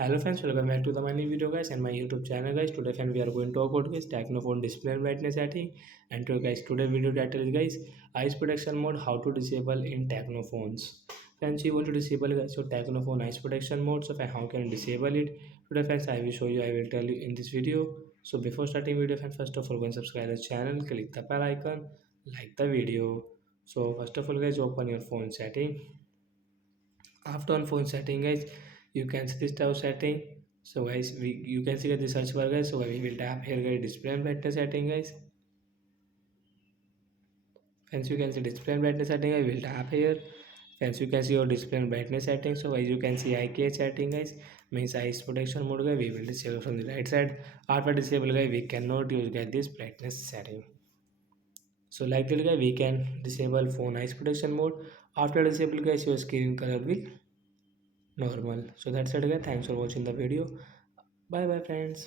Hello friends, welcome back to the my new video guys and my YouTube channel guys. Today friend we are going to talk about guys Tecno phone display and brightness setting. And today video title is guys eyes protection mode, how to disable in Tecno phones. Friends, you want to disable guys your Tecno phone eyes protection mode. So how can you disable it? Today friends I will show you, I will tell you in this video. So before starting video friends, first of all go and subscribe the channel, click the bell icon, like the video. So first of all guys, open your phone setting. After on phone setting guys, you can see this tab setting. So guys, you can see the search bar guys. So we will tap here guys, display and brightness setting guys. Hence you can see display and brightness setting, I will tap here. Hence you can see your display and brightness setting. So as you can see IK setting guys, means eyes protection mode guys, we will disable from the right side. After disable guys, we cannot use guys this brightness setting. So like that guys, we can disable phone eyes protection mode. After disable guys, your screen color will normal. So that's it guys, thanks for watching the video. Bye bye friends.